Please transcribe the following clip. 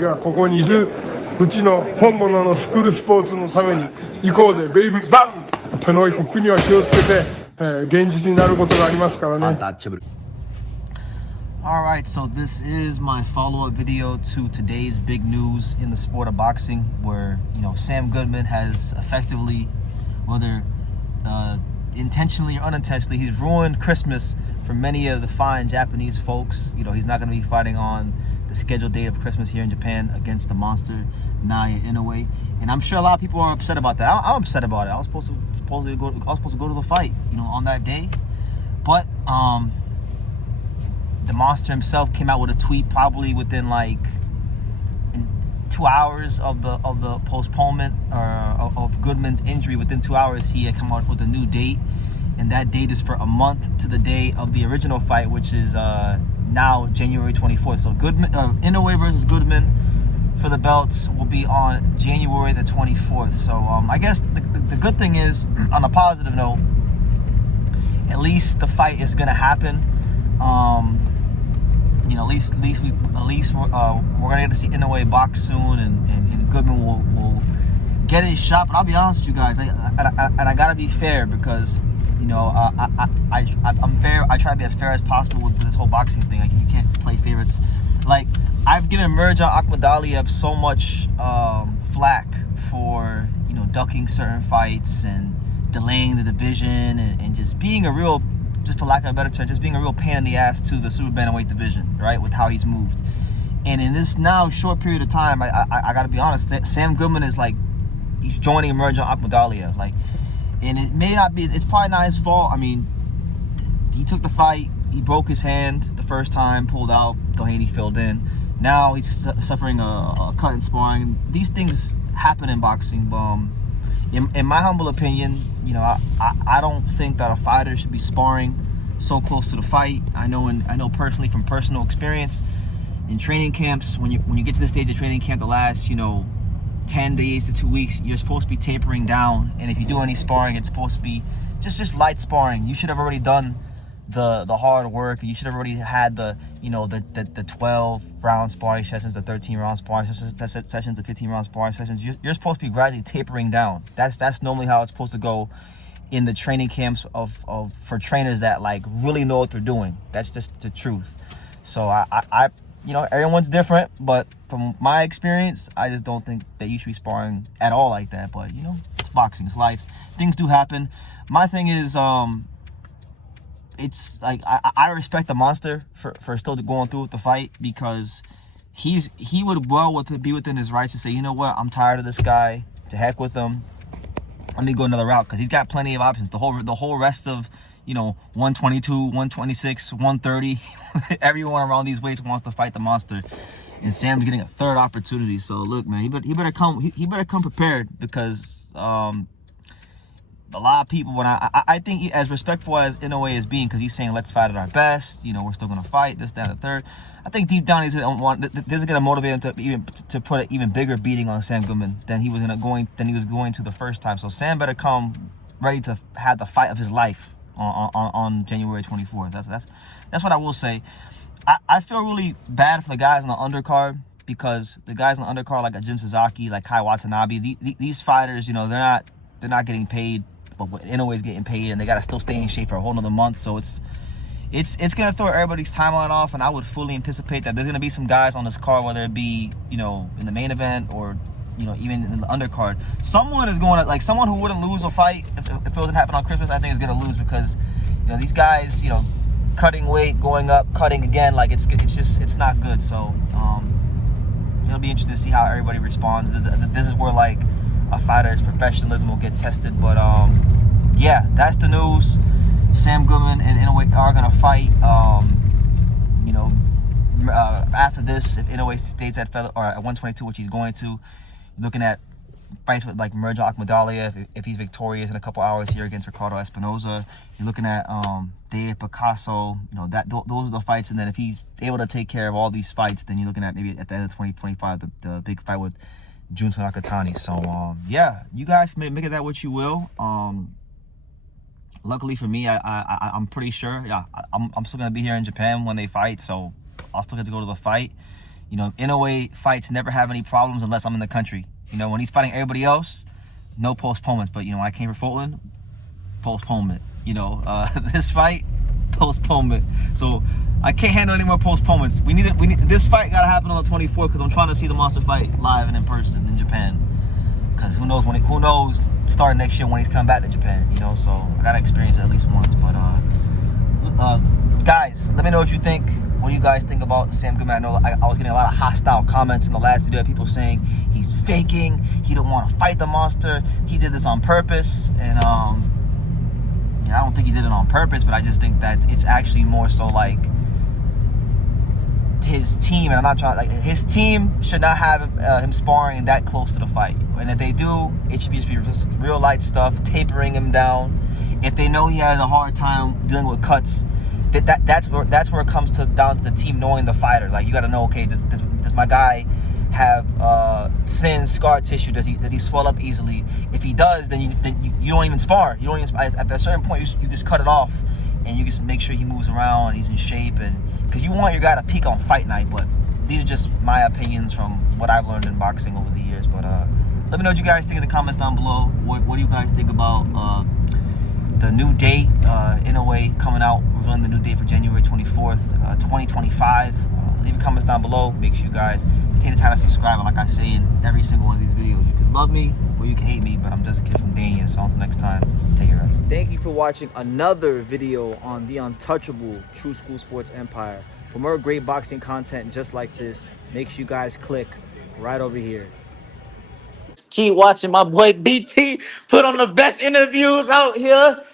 がここにいるうちの本物のスクールスポーツのために行こうぜベイビーバンこの国は気をつけて、現実になることがありますからね。Alright, so this is my follow-up video to today's big news in the sport of boxing, where, Sam Goodman has effectively, whether intentionally or unintentionally, he's ruined Christmas for many of the fine Japanese folks. He's not going to be fighting on the scheduled date of Christmas here in Japan against the monster Naoya Inoue, and I'm sure a lot of people are upset about that. I'm upset about it. I was supposed to go to the fight, on that day, but the monster himself came out with a tweet probably within like 2 hours of the postponement of Goodman's injury. Within 2 hours, he had come out with a new date, and that date is for a month to the day of the original fight, which is now January 24th. So Inoue versus Goodman for the belts will be on January the 24th. So I guess the good thing is, on a positive note, at least the fight is gonna happen. At least we're gonna get to see Inoue box soon, and Goodman will get his shot. But I'll be honest with you guys, I gotta be fair, because I'm fair. I try to be as fair as possible with this whole boxing thing. You can't play favorites. Like, I've given Mirjan Akhmadaliev so much flack for ducking certain fights and delaying the division and just being a real, just for lack of a better term, just being a real pain in the ass to the super bantamweight division, right? With how he's moved. And in this now short period of time, I gotta be honest, Sam Goodman is like, he's joining Mirjan Akhmadaliev. Like, and it may not be, it's probably not his fault. I mean, he took the fight, he broke his hand the first time, pulled out, Doheny filled in. Now he's suffering a cut in sparring. These things happen in boxing. In my humble opinion, I don't think that a fighter should be sparring so close to the fight. I know personally from personal experience, in training camps, when you get to this stage of training camp, the last 10 days to 2 weeks, you're supposed to be tapering down, and if you do any sparring, it's supposed to be just light sparring. You should have already done the hard work, and you should have already had the 12 round sparring sessions, the 13 round sparring sessions, the 15 round sparring sessions. You're supposed to be gradually tapering down. That's normally how it's supposed to go in the training camps for trainers that like really know what they're doing. That's just the truth. So I everyone's different, but from my experience, I just don't think that you should be sparring at all like that. But it's boxing, it's life, things do happen. My thing is, it's like I respect the monster for still going through with the fight, because he would be within his rights to say, you know what, I'm tired of this guy, to heck with him, let me go another route, because he's got plenty of options. The whole rest of 122, 126, 130, everyone around these weights wants to fight the monster, and Sam's getting a third opportunity. So look, man, he better come prepared, because a lot of people, when I think, as respectful as Inoue is being, because he's saying let's fight at our best, we're still gonna fight this, that, and the third, I think deep down this is gonna motivate him to put an even bigger beating on Sam Goodman than he was going to the first time. So Sam better come ready to have the fight of his life on January 24th. That's what I will say. I feel really bad for the guys on the undercard, because the guys on the undercard, like Jin Suzaki, like Kai Watanabe, these fighters, they're not getting paid, but Inoue's getting paid, and they gotta still stay in shape for a whole another month. So it's gonna throw everybody's timeline off, and I would fully anticipate that there's gonna be some guys on this card, whether it be in the main event or even in the undercard, someone is going to, like, someone who wouldn't lose a fight if it wasn't happening on Christmas, I think is gonna lose, because these guys, cutting weight, going up, cutting again, like it's not good. So it'll be interesting to see how everybody responds. This is where like a fighter's professionalism will get tested. But yeah, that's the news. Sam Goodman and Inoue are gonna fight. After this, if Inoue stays at 122, which he's going to, looking at fights with like Mirjan Akhmadaliev if he's victorious in a couple hours here against Ricardo Espinoza. You're looking at Dave Picasso. Those are the fights. And then if he's able to take care of all these fights, then you're looking at maybe at the end of 2025 the big fight with Junto Nakatani. So yeah, you guys can make of that what you will. Luckily for me, I'm pretty sure, I'm still gonna be here in Japan when they fight, so I'll still get to go to the fight. You know, Inoue fights never have any problems unless I'm in the country. You know, when he's fighting everybody else, no postponements. But, you know, when I came for Fulton, postponement. You know, this fight, postponement. So I can't handle any more postponements. We need this fight got to happen on the 24th because I'm trying to see the monster fight live and in person in Japan. Because who knows starting next year when he's coming back to Japan, you know. So I got to experience it at least once. But guys, let me know what you think. What do you guys think about Sam Goodman? I know I was getting a lot of hostile comments in the last video. People saying he's faking. He don't want to fight the monster. He did this on purpose. And I don't think he did it on purpose, but I just think that it's actually more so like his team, and I'm not trying, like, his team should not have him sparring that close to the fight. And if they do, it should just be real light stuff, tapering him down. If they know he has a hard time dealing with cuts, that's where it comes down to the team knowing the fighter. Like, you got to know, okay, does my guy have thin scar tissue? Does he swell up easily? If he does, then you don't even spar. You don't even at a certain point you just cut it off, and you just make sure he moves around and he's in shape, and because you want your guy to peak on fight night. But these are just my opinions from what I've learned in boxing over the years. But let me know what you guys think in the comments down below. What do you guys think about the new date, Inoue coming out, revealing the new date for January 24th, 2025. Leave your comments down below. Make sure you guys take the time to subscribe. And like I say in every single one of these videos, you could love me or you can hate me, but I'm just a kid from Dania. So until next time, take care, guys. Thank you for watching another video on the untouchable True School Sports Empire. For more great boxing content just like this, make sure you guys click right over here. Keep watching my boy BT put on the best interviews out here.